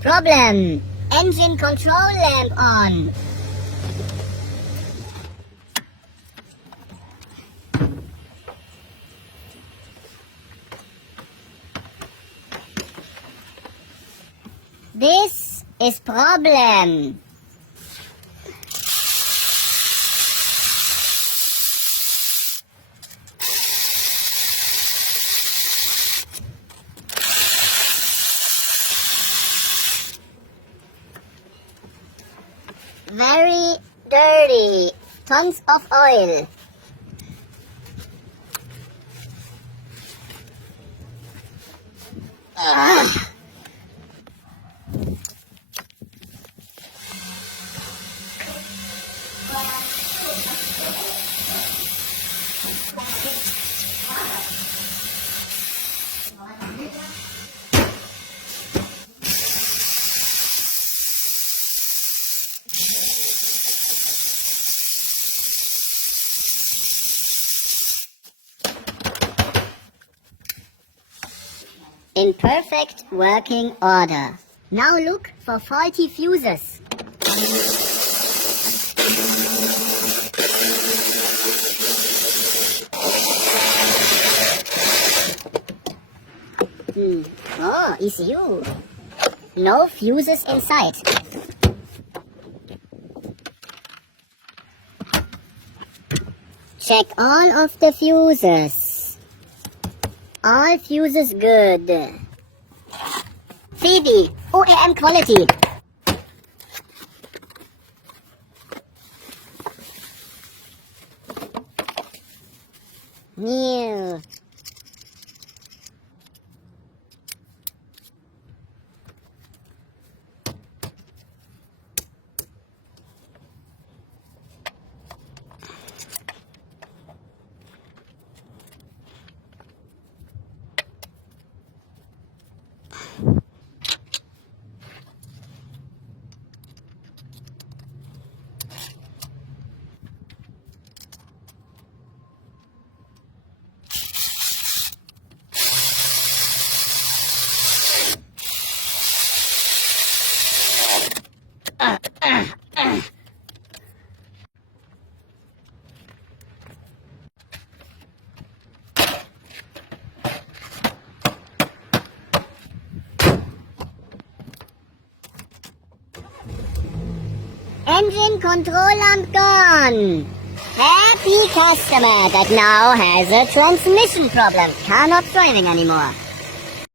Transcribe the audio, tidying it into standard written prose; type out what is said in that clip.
Problem. Engine control lamp on. This is problem. Very dirty. Tons of oil. Ugh. In perfect working order. Now look for faulty fuses. Oh, ECU. No fuses in sight. Check all of the fuses. All fuses good. Phoebe, OEM quality. New. Engine control lamp gone. Happy customer that now has a transmission problem. Cannot driving anymore.